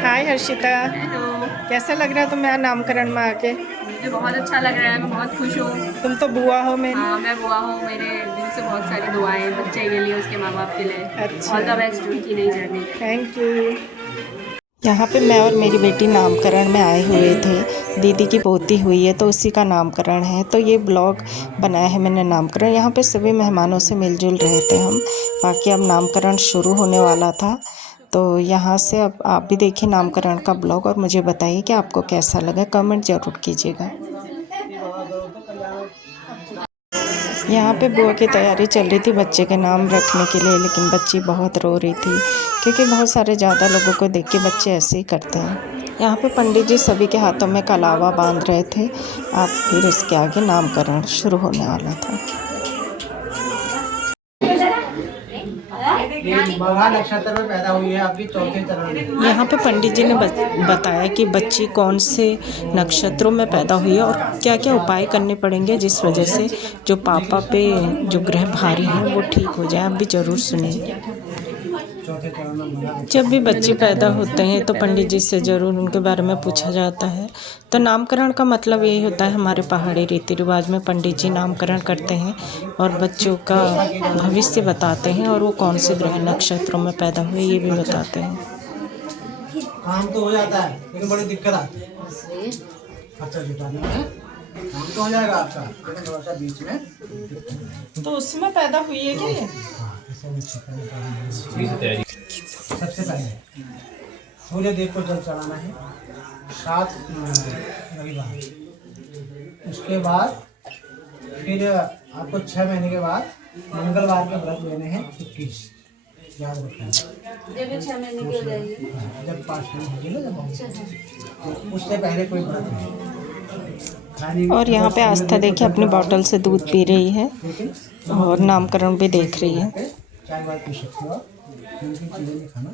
हाय Harshita, hello. कैसा लग रहा है तुम्हें नामकरण में आके? मुझे बहुत अच्छा लग रहा है, मैं बहुत खुश हूँ। तुम तो बुआ हो मेरी। हाँ, मैं बुआ हूँ। मेरे दिल से बहुत सारी दुआएं हैं बच्चे के लिए, उसके माँ बाप के लिए। अच्छा। ऑल द बेस्ट उनकी नई जर्नी। Thank you. यहाँ पे मैं और मेरी बेटी नामकरण में आए हुए थे। दीदी की पोती हुई है तो उसी का नामकरण है, तो ये ब्लॉग बनाया है मैंने नामकरण। यहाँ पे सभी मेहमानों से मिलजुल रहे थे हम। बाकी अब नामकरण शुरू होने वाला था, तो यहाँ से अब आप भी देखिए नामकरण का ब्लॉग और मुझे बताइए कि आपको कैसा लगा, कमेंट ज़रूर कीजिएगा। यहाँ पे बुआ की तैयारी चल रही थी बच्चे के नाम रखने के लिए, लेकिन बच्ची बहुत रो रही थी क्योंकि बहुत सारे ज़्यादा लोगों को देख के बच्चे ऐसे ही करते हैं। यहाँ पे पंडित जी सभी के हाथों में कलावा बांध रहे थे। अब फिर इसके आगे नामकरण शुरू होने वाला था। मघा नक्षत्र में पैदा हुई है, आपकी चौथे चरण में। यहाँ पे पंडित जी ने बताया कि बच्ची कौन से नक्षत्रों में पैदा हुई है और क्या क्या उपाय करने पड़ेंगे जिस वजह से जो पापा पे जो ग्रह भारी हैं वो ठीक हो जाए। आप भी ज़रूर सुनिए। जब भी बच्चे पैदा होते हैं तो पंडित जी से ज़रूर उनके बारे में पूछा जाता है। तो नामकरण का मतलब यही होता है, हमारे पहाड़ी रीति रिवाज में पंडित जी नामकरण करते हैं और बच्चों का भविष्य बताते हैं और वो कौन से ग्रह नक्षत्रों में पैदा हुए ये भी बताते हैं। काम तो हो जाता है लेकिन बड़ी दिक्कत आती है खर्चा जुटाने में। काम तो हो जाएगा आपका, लेकिन थोड़ा सा बीच में तो उसमें पैदा हुई है क्या ये? सबसे पहले सूर्य देव को जल चढ़ाना है 7 रविवार। उसके बाद फिर आपको 6 महीने के बाद मंगलवार के व्रत लेने हैं 21, याद रखना। जब 6 महीने की हो जाएगी, जब 5 महीने हो जाएगा तो उससे पहले कोई व्रत नहीं। और यहाँ पे आस्था देखिए अपनी बोतल से दूध पी रही है और नामकरण भी देख रही है। चाय वाय पी सकते हो, नमकीन चीज़ें नहीं खाना।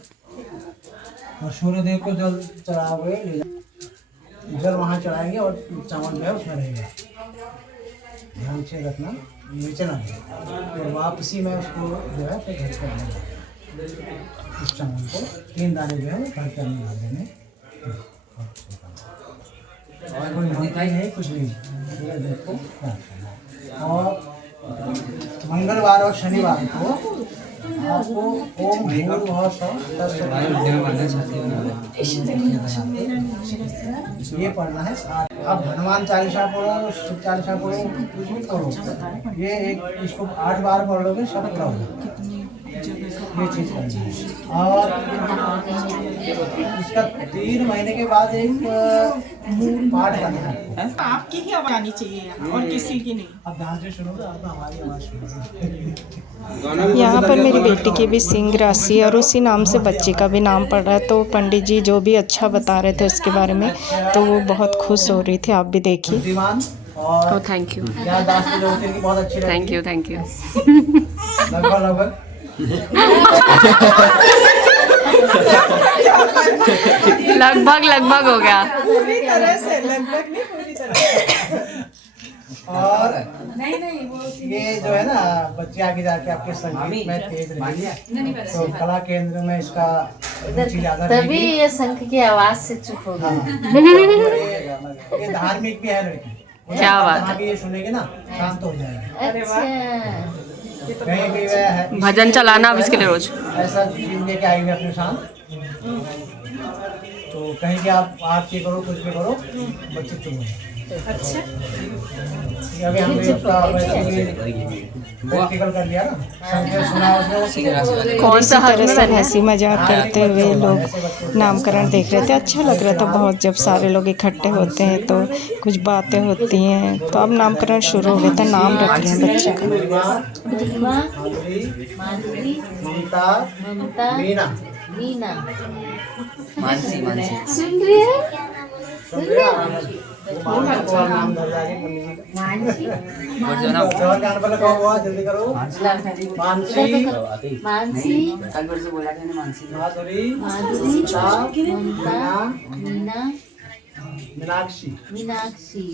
और सूर्यदेव को जल चढ़ाओगे, जल वहाँ चढ़ाएंगे और चावल जो है उसमें रहेगा, ध्यान से रखना नीचे ना गिरे। और वापसी में उसको जो है फिर घर कर देना। इस चावल को 3 दाने जो है घर के अंदर डाल देने। और कोई मंत्राई नहीं, कुछ नहीं, सूर्यदेव को प्रार्थना। और मंगलवार और शनिवार को आपको ओम भूर्भुवः स्वः ये पढ़ना है। आप हनुमान चालीसा पढ़ो, शिव चालीसा पढ़ो, कुछ भी पढ़ो, ये एक इसको 8 बार पढ़ लोगे सब पूरा होगा। ये चीज़ करनी है। और इसका 3 महीने के बाद एक पाठ करना है। आपकी ही आवाज आनी चाहिए और किसी की नहीं। अब ध्यान से सुनो, आप हमारी आवाज़ सुनो। यहाँ पर मेरी बेटी की भी सिंह राशि और उसी नाम से बच्चे का भी नाम पड़ रहा है, तो पंडित जी जो भी अच्छा बता रहे थे उसके बारे में तो वो बहुत खुश हो रही थी। आप भी देखिए। बुद्धिमान और थैंक यू, याददाश्त जो होती है बहुत अच्छी रहती है। Thank you. लगभग लगभग हो गया। पूरी तरह से लगभग नहीं, पूरी तरह। और ये जो है ना बच्चे आगे जाके आपके संगीत में तेज रहेगी, तो कला केंद्र में इसका रुचि ज्यादा तभी रहेगी। ये शंख की आवाज से चुप हो गई। हाँ। ये धार्मिक भी है लड़की, क्या बात है। जहाँ भी ये सुनेगी ना शांत हो जाएगी। अच्छा, कहीं भी वह है भजन चलाना अब इसके लिए रोज। ऐसा चीज लेके आई हुई अपने साथ, तो कहीं के आप आरती करो कुछ भी करो बच्चे चुप हो जाए। अच्छा, अभी हमने उसका प्रैक्टिकल कर लिया ना, संख्या सुना उसने। कौन सा इसी तरह से हंसी मजाक करते हुए लोग नामकरण देख रहे थे। अच्छा लग रहा था बहुत, जब सारे लोग इकट्ठे होते हैं तो कुछ बातें होती हैं। तो अब नामकरण शुरू हो गया था, नाम रख रहे हैं बच्चे का। प्रतिमा, माधुरी, ममता, ममता, मीना, मीना। मानसी सुन रही है? सुन रहे को नाम धर जाएंगे पंडित जी। मानसी, जवान कान पर लगा हुआ, जल्दी करो। मानसी, मानसी, कल फिर से बोला था मानसी। माधुरी, माधुरी, ममता, मीना, मीनाक्षी। मीनाक्षी।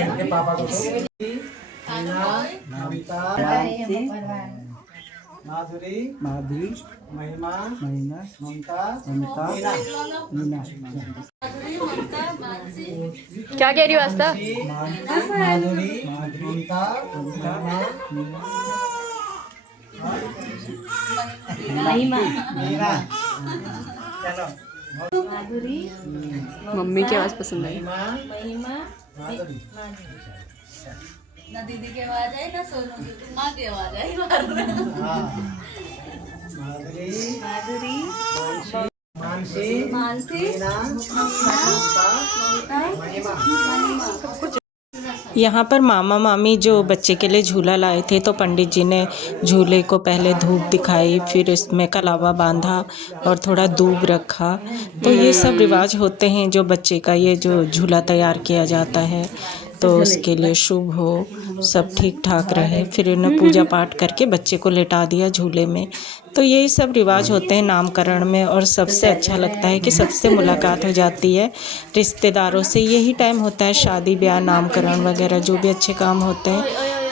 इनके पापा को मीना, नमिता, माधुरी, माधुरी, महिमा, महिमा, ममता, ममता, मीना, मीना, क्या कह रही हो आस्था? माधुरी, ममता, महिमा, महिमा मीना। चलो माधुरी मम्मी की आवाज़ पसंद आई। महिमा माधुरी, ना दीदी की आवाज आई ना सोनू की माँ की आवाज आई हाँ, माधुरी, माधुरी मानसी, मानसी मीना, ममता, महिमा। यहाँ पर मामा मामी जो बच्चे के लिए झूला लाए थे तो पंडित जी ने झूले को पहले धूप दिखाई, फिर इसमें कलावा बांधा और थोड़ा दूब रखा। तो ये सब रिवाज होते हैं जो बच्चे का ये जो झूला तैयार किया जाता है तो उसके लिए शुभ हो, सब ठीक ठाक रहे। फिर उन्हें पूजा पाठ करके बच्चे को लेटा दिया झूले में। तो यही सब रिवाज होते हैं नामकरण में। और सबसे अच्छा लगता है कि सबसे मुलाकात हो जाती है रिश्तेदारों से। यही टाइम होता है शादी ब्याह नामकरण वगैरह जो भी अच्छे काम होते हैं,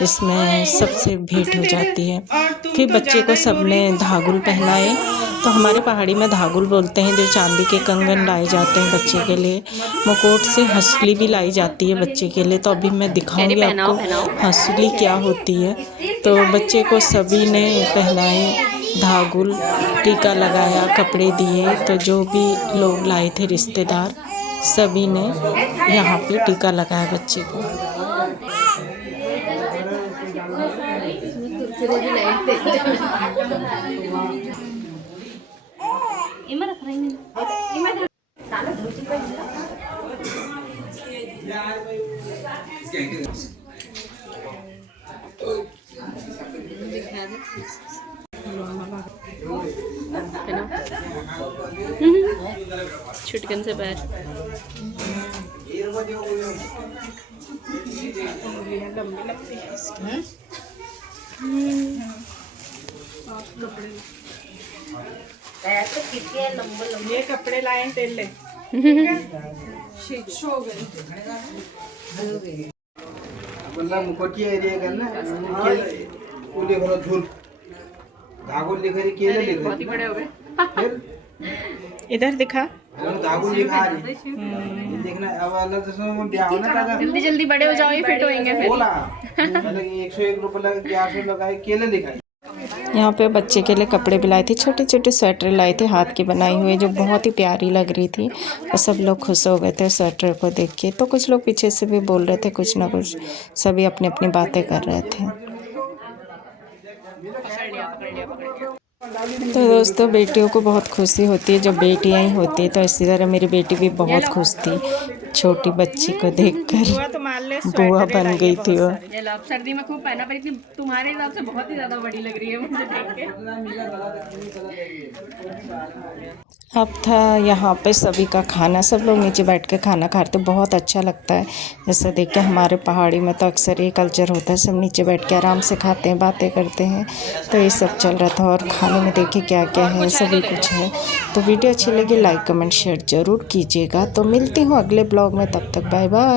इसमें सबसे भेंट हो जाती है। फिर बच्चे को सबने धागुल पहनाए। तो हमारे पहाड़ी में धागुल बोलते हैं जो चांदी के कंगन लाए जाते हैं बच्चे के लिए। मुकोट से हंसली भी लाई जाती है बच्चे के लिए। तो अभी मैं दिखाऊंगी आपको हंसली क्या होती है। तो बच्चे को सभी ने पहनाए धागुल, टीका लगाया, कपड़े दिए। तो जो भी लोग लाए थे रिश्तेदार सभी ने यहाँ पे टीका लगाया बच्चे को। छुटकन से पैर ये कपड़े लाए तेल ले बोला मुकोटी एरिया करना कुली भरो झूल धागुल लिखरी केले लिखरी बहुत ही बड़े हो गए। फिर इधर दिखा। धागुल लिखा है ये देखना। अब अलग से में ब्याह होना था जल्दी जल्दी बड़े हो जाओ, ये फिट होएंगे फिर। बोला मतलब 101 रुपए लगा 1100 लगाए केले लिखाई। यहाँ पे बच्चे के लिए कपड़े भी लाए थे, छोटे छोटे स्वेटर लाए थे हाथ के बनाए हुए जो बहुत ही प्यारी लग रही थी। और सब लोग खुश हो गए थे स्वेटर को देख के। तो कुछ लोग पीछे से भी बोल रहे थे कुछ ना कुछ, सभी अपनी अपनी बातें कर रहे थे। तो दोस्तों बेटियों को बहुत खुशी होती है जब बेटियां ही होती है। तो इसी तरह मेरी बेटी भी बहुत खुश थी छोटी बच्ची को देखकर, बुआ बन गई थी वो। ये लो, अब सर्दी में खूब पहना पर इतनी तुम्हारे हिसाब से बहुत ही ज्यादा बड़ी लग रही है मुझे देख के। अब था यहाँ पे सभी का खाना, सब लोग नीचे बैठ के खाना खाते, बहुत अच्छा लगता है। जैसे देख के हमारे पहाड़ी में तो अक्सर ये कल्चर होता है, सब नीचे बैठ के आराम से खाते हैं, बातें करते हैं। तो ये सब चल रहा था। और खाने में देखिए क्या क्या है, सभी कुछ है। तो वीडियो अच्छी लगी लाइक कमेंट शेयर ज़रूर कीजिएगा। तो मिलती हूँ अगले ब्लॉग में, तब तक बाय बाय।